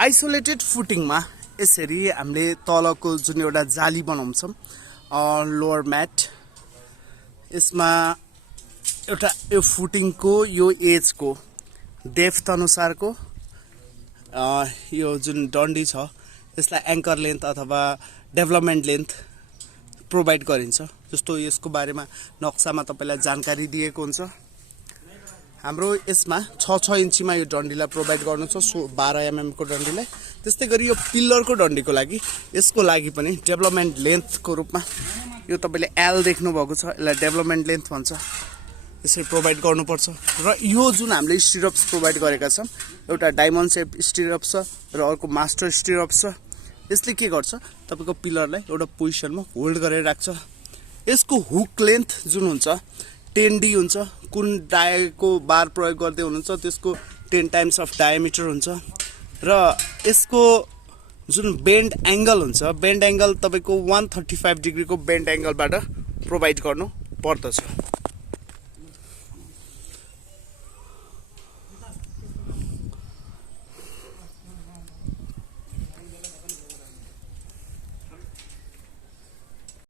Isolated फुटिङमा यसरी हामीले तलको जुन एउटा जाली बनाउँछौँ लोअर म्याट, यसमा एउटा यो फुटिङको यो एजको डेप्थ अनुसारको यो जुन डन्डी छ यसलाई एङ्कर लेन्थ अथवा डेभलपमेन्ट लेन्थ प्रोभाइड गरिन्छ। जस्तो यसको बारेमा नक्सामा तपाईलाई जानकारी दिएको हुन्छ। हाम्रो यसमा 6 इन्चीमा यो डन्डीलाई प्रोभाइड गर्नु छ, 12 mm को डन्डीलाई। त्यस्तै गरी यो पिल्लरको डन्डीको लागि यसको लागि पनि डेभलपमेन्ट लेन्थको रूपमा यो तपाईले एल देख्नु भएको छ, यसलाई डेभलपमेन्ट लेन्थ भन्छ, यसरी प्रोभाइड गर्नुपर्छ। र यो जुन हामीले स्टिरप्स प्रोभाइड गरेका छौँ, एउटा डायमन्ड सेप स्टिरप छ र अर्को मास्टर स्टिरप छ। यसले के गर्छ, तपाईको पिलरलाई एउटा पोजिसनमा होल्ड गरेर राख्छ। यसको हुक लेन्थ जुन हुन्छ 10D हुन्छ। कुन डायको बार प्रयोग गर्दै हुनुहुन्छ त्यसको 10 टाइम्स अफ डायमिटर हुन्छ। र यसको जुन बेन्ड एङ्गल हुन्छ, बेन्ड एङ्गल तपाईको 135 डिग्रीको बेन्ड एङ्गलबाट प्रोभाइड गर्नु पर्दछ।